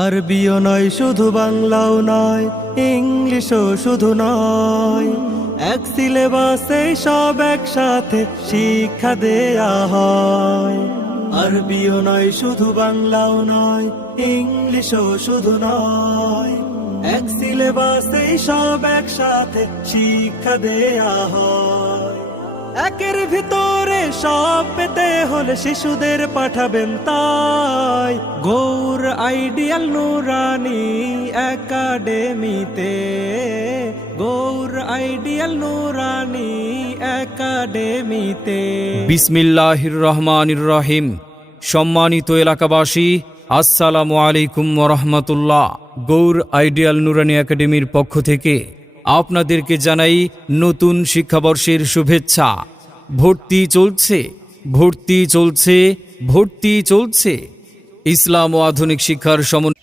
RBO নয় শুধু বাংলাও নয়, ইংলিশও শুধু নয়, এক সিলেবাসে সব একসাথে শিক্ষা দেয়া হয়। আরবিও নয় শুধু বাংলাও নয়, ইংলিশও শুধু নয়, এক সিলেবাসে সব একসাথে শিক্ষা দেয়া হয়। একের ভিতরে সব পেতে হলে শিশুদের পাঠাবেন তাই গৌর আইডিয়াল নুরানি একাডেমিতে, গৌর আইডিয়াল নুরানি একাডেমিতে। বিসমিল্লাহির রহমানির রহিম। সম্মানিত এলাকাবাসী, আসসালামু আলাইকুম ওয়া রাহমাতুল্লাহ। গৌর আইডিয়াল নুরানি একাডেমির পক্ষ থেকে আপনাদেরকে জানাই নতুন শিক্ষাবর্ষের শুভেচ্ছা। ভর্তি চলছে, ভর্তি চলছে, ভর্তি চলছে। ইসলাম ও আধুনিক শিক্ষার সমন্বয়